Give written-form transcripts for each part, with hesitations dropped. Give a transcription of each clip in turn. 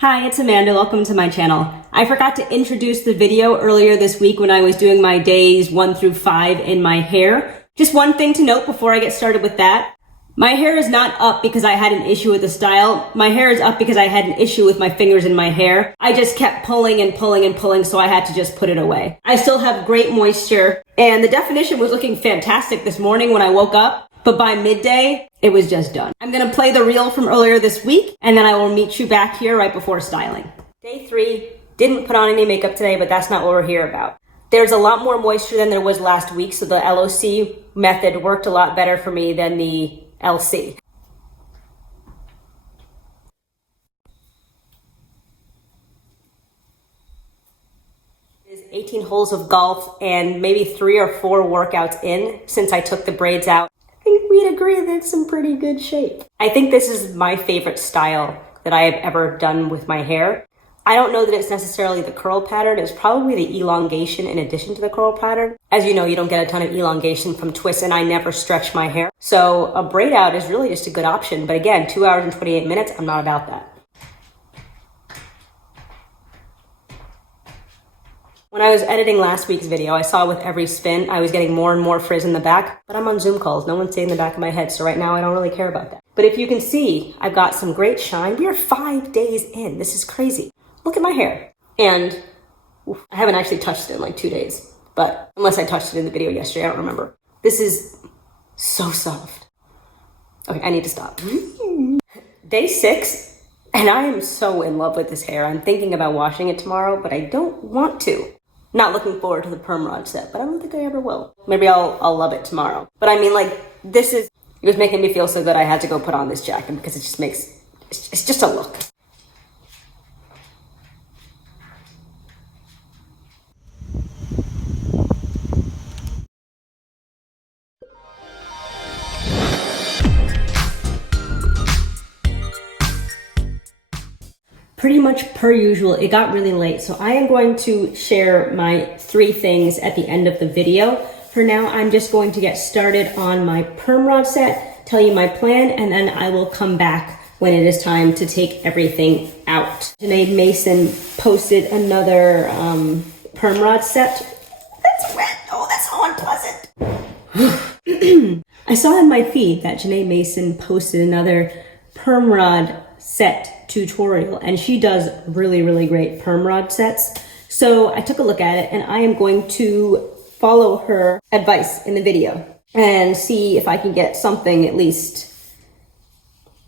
Hi, it's Amanda. Welcome to my channel. I forgot to introduce the video earlier this week when I was doing my days 1 through 5 in my hair. Just one thing to note before I get started with that. My hair is not up because I had an issue with the style. My hair is up because I had an issue with my fingers in my hair. I just kept pulling and pulling and pulling, so I had to just put it away. I still have great moisture, and the definition was looking fantastic this morning when I woke up. But by midday, it was just done. I'm gonna play the reel from earlier this week, and then I will meet you back here right before styling. Day 3, didn't put on any makeup today, but that's not what we're here about. There's a lot more moisture than there was last week, so the LOC method worked a lot better for me than the LC. Is 18 holes of golf and maybe 3 or 4 workouts in since I took the braids out. I think we'd agree that it's in pretty good shape. I think this is my favorite style that I have ever done with my hair. I don't know that it's necessarily the curl pattern. It's probably the elongation in addition to the curl pattern. As you know, you don't get a ton of elongation from twists, and I never stretch my hair. So a braid out is really just a good option. But again, 2 hours and 28 minutes, I'm not about that. When I was editing last week's video, I saw with every spin, I was getting more and more frizz in the back, but I'm on Zoom calls. No one's seeing the back of my head, so right now I don't really care about that. But if you can see, I've got some great shine. We are 5 days in. This is crazy. Look at my hair. And I haven't actually touched it in like 2 days, but unless I touched it in the video yesterday, I don't remember. This is so soft. Okay, I need to stop. Day 6, and I am so in love with this hair. I'm thinking about washing it tomorrow, but I don't want to. Not looking forward to the perm rod set, but I don't think I ever will. Maybe I'll love it tomorrow. But I mean, like, it was making me feel so good I had to go put on this jacket because it just makes, it's just a look. Pretty much per usual, it got really late, so I am going to share my 3 things at the end of the video. For now, I'm just going to get started on my perm rod set, tell you my plan, and then I will come back when it is time to take everything out. Janae Mason posted another perm rod set. That's wet. Oh, that's so unpleasant. I saw in my feed that Janae Mason posted another perm rod set tutorial, and she does really great perm rod sets. So I took a look at it, and I am going to follow her advice in the video and see if I can get something at least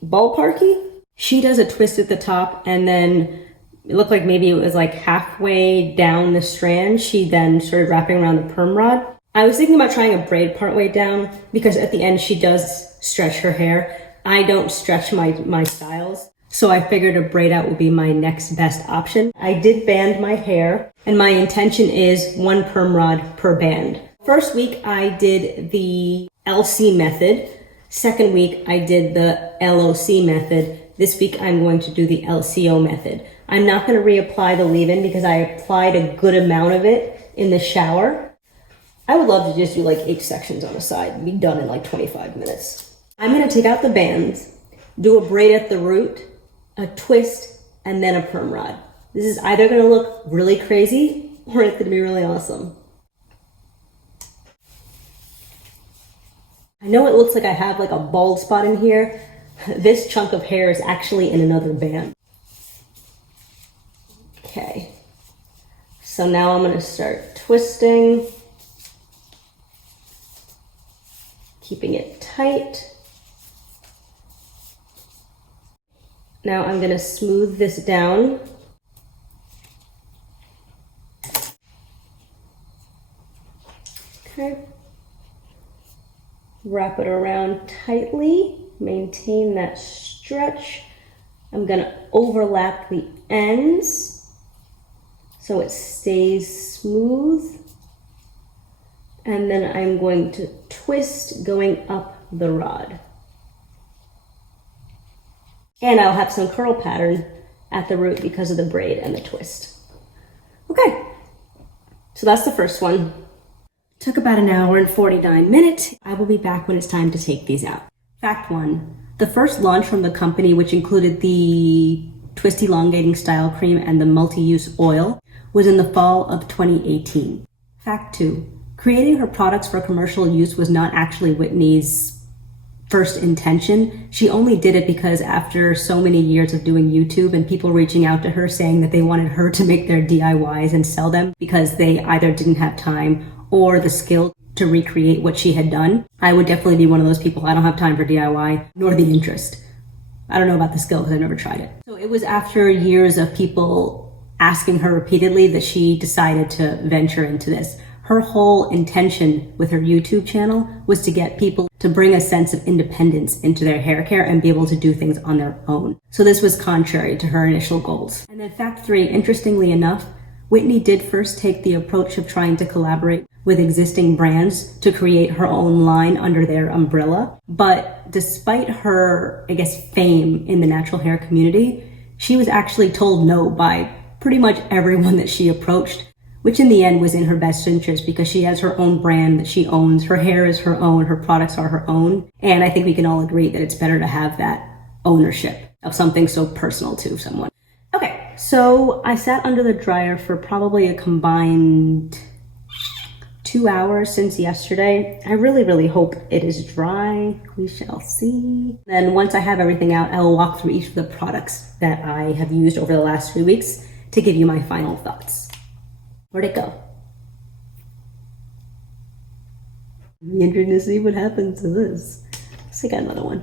ballparky. She does a twist at the top, and then it looked like maybe it was like halfway down the strand she then started wrapping around the perm rod. I was thinking about trying a braid partway down because at the end she does stretch her hair. I don't stretch my styles, so I figured a braid out would be my next best option. I did band my hair, and my intention is 1 perm rod per band. First week I did the LC method. Second week I did the LOC method. This week I'm going to do the LCO method. I'm not going to reapply the leave-in because I applied a good amount of it in the shower. I would love to just do like 8 sections on the side and be done in like 25 minutes. I'm going to take out the bands, do a braid at the root, a twist, and then a perm rod. This is either going to look really crazy or it's going to be really awesome. I know it looks like I have like a bald spot in here. This chunk of hair is actually in another band. Okay. So now I'm going to start twisting, keeping it tight. Now I'm going to smooth this down. Okay. Wrap it around tightly, maintain that stretch. I'm going to overlap the ends so it stays smooth. And then I'm going to twist going up the rod. And I'll have some curl pattern at the root because of the braid and the twist. Okay, so that's the first one. Took about an hour and 49 minutes. I will be back when it's time to take these out. Fact 1, the first launch from the company, which included the twist elongating style cream and the multi-use oil was in the fall of 2018. Fact 2. Creating her products for commercial use was not actually Whitney's first intention. She only did it because after so many years of doing YouTube and people reaching out to her saying that they wanted her to make their DIYs and sell them because they either didn't have time or the skill to recreate what she had done, I would definitely be one of those people. I don't have time for DIY, nor the interest. I don't know about the skill because I've never tried it. So it was after years of people asking her repeatedly that she decided to venture into this. Her whole intention with her YouTube channel was to get people to bring a sense of independence into their hair care and be able to do things on their own. So this was contrary to her initial goals. And then fact 3, interestingly enough, Whitney did first take the approach of trying to collaborate with existing brands to create her own line under their umbrella. But despite her, I guess, fame in the natural hair community, she was actually told no by pretty much everyone that she approached, which in the end was in her best interest because she has her own brand that she owns. Her hair is her own, her products are her own. And I think we can all agree that it's better to have that ownership of something so personal to someone. Okay, so I sat under the dryer for probably a combined 2 hours since yesterday. I really hope it is dry. We shall see. Then once I have everything out, I will walk through each of the products that I have used over the last 3 weeks to give you my final thoughts. Where'd it go? I'm interested to see what happens to this. Let's take another one.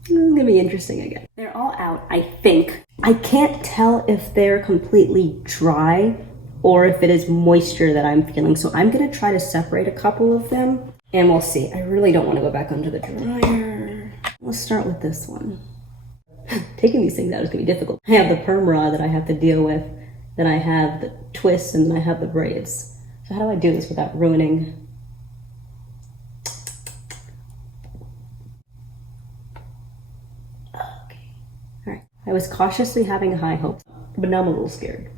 It's gonna be interesting again. They're all out, I think. I can't tell if they're completely dry or if it is moisture that I'm feeling. So I'm gonna try to separate a couple of them and we'll see. I really don't want to go back under the dryer. Let's start with this one. Taking these things out is gonna be difficult. I have the perm rod that I have to deal with. Then I have the twists and then I have the braids. So how do I do this without ruining? Okay, all right. I was cautiously having high hopes, but now I'm a little scared.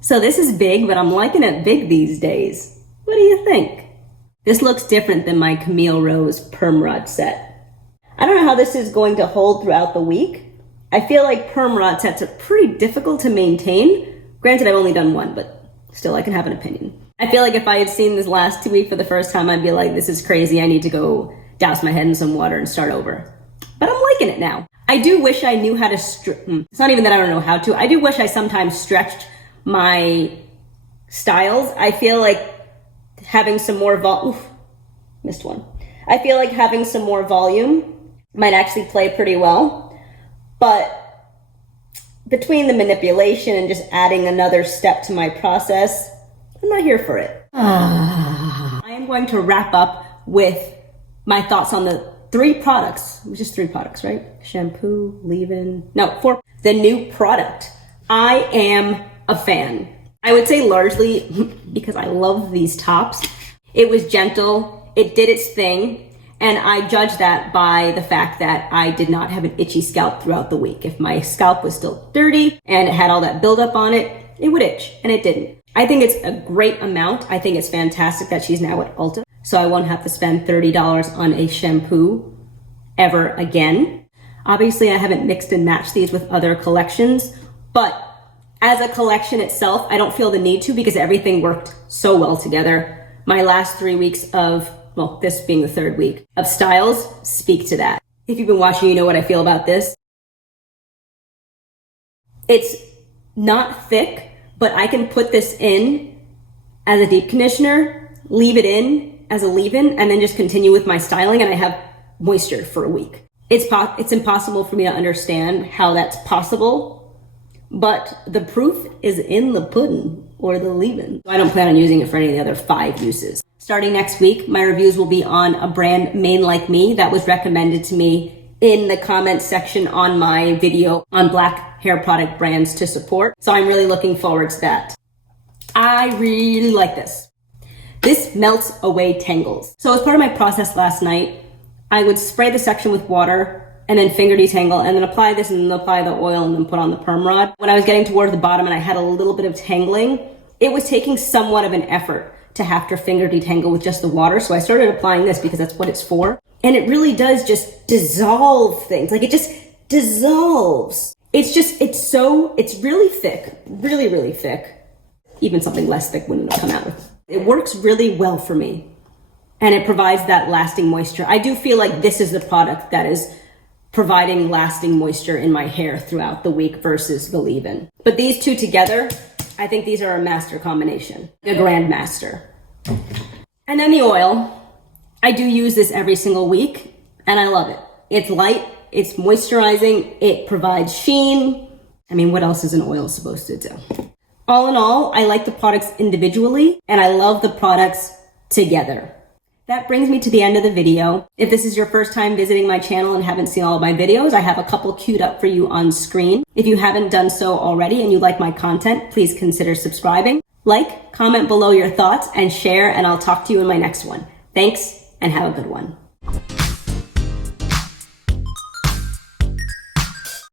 So this is big, but I'm liking it big these days. What do you think? This looks different than my Camille Rose perm rod set. I don't know how this is going to hold throughout the week. I feel like perm rod sets are pretty difficult to maintain. Granted, I've only done one, but still I can have an opinion. I feel like if I had seen this last 2 weeks for the first time, I'd be like, this is crazy. I need to go douse my head in some water and start over. But I'm liking it now. I do wish I knew how to it's not even that I don't know how to. I do wish I sometimes stretched my styles. I feel like having some more missed one. I feel like having some more volume might actually play pretty well. But between the manipulation and just adding another step to my process, I'm not here for it. I am going to wrap up with my thoughts on the 3 products. It was just 3 products, right? Shampoo, leave-in, no, 4. The new product. I am a fan. I would say largely because I love these tops. It was gentle, it did its thing. And I judge that by the fact that I did not have an itchy scalp throughout the week. If my scalp was still dirty and it had all that buildup on it, it would itch, and it didn't. I think it's a great amount. I think it's fantastic that she's now at Ulta, so I won't have to spend $30 on a shampoo ever again. Obviously, I haven't mixed and matched these with other collections, but as a collection itself, I don't feel the need to because everything worked so well together. My last 3 weeks of, well, this being the 3rd week, of styles speak to that. If you've been watching, you know what I feel about this. It's not thick, but I can put this in as a deep conditioner, leave it in as a leave-in, and then just continue with my styling, and I have moisture for a week. It's impossible for me to understand how that's possible, but the proof is in the pudding or the leave-in. I don't plan on using it for any of the other 5 uses. Starting next week, my reviews will be on a brand, Mane Like Me, that was recommended to me in the comments section on my video on black hair product brands to support. So I'm really looking forward to that. I really like this. This melts away tangles. So as part of my process last night, I would spray the section with water and then finger detangle and then apply this and then apply the oil and then put on the perm rod. When I was getting towards the bottom and I had a little bit of tangling, it was taking somewhat of an effort to have to finger detangle with just the water. So I started applying this because that's what it's for. And And it really does just dissolve things. Like it just dissolves. It's really thick, really, really thick. Even something less thick wouldn't have come out with. It works really well for me. And it provides that lasting moisture. I do feel like this is the product that is providing lasting moisture in my hair throughout the week versus the leave-in. But these two together, I think these are a master combination, a grand master. And then the oil. I do use this every single week and I love it. It's light, it's moisturizing, it provides sheen. I mean, what else is an oil supposed to do? All in all, I like the products individually and I love the products together. That brings me to the end of the video. If this is your first time visiting my channel and haven't seen all of my videos, I have a couple queued up for you on screen. If you haven't done so already and you like my content, please consider subscribing. Like, comment below your thoughts, and share, and I'll talk to you in my next one. Thanks, and have a good one.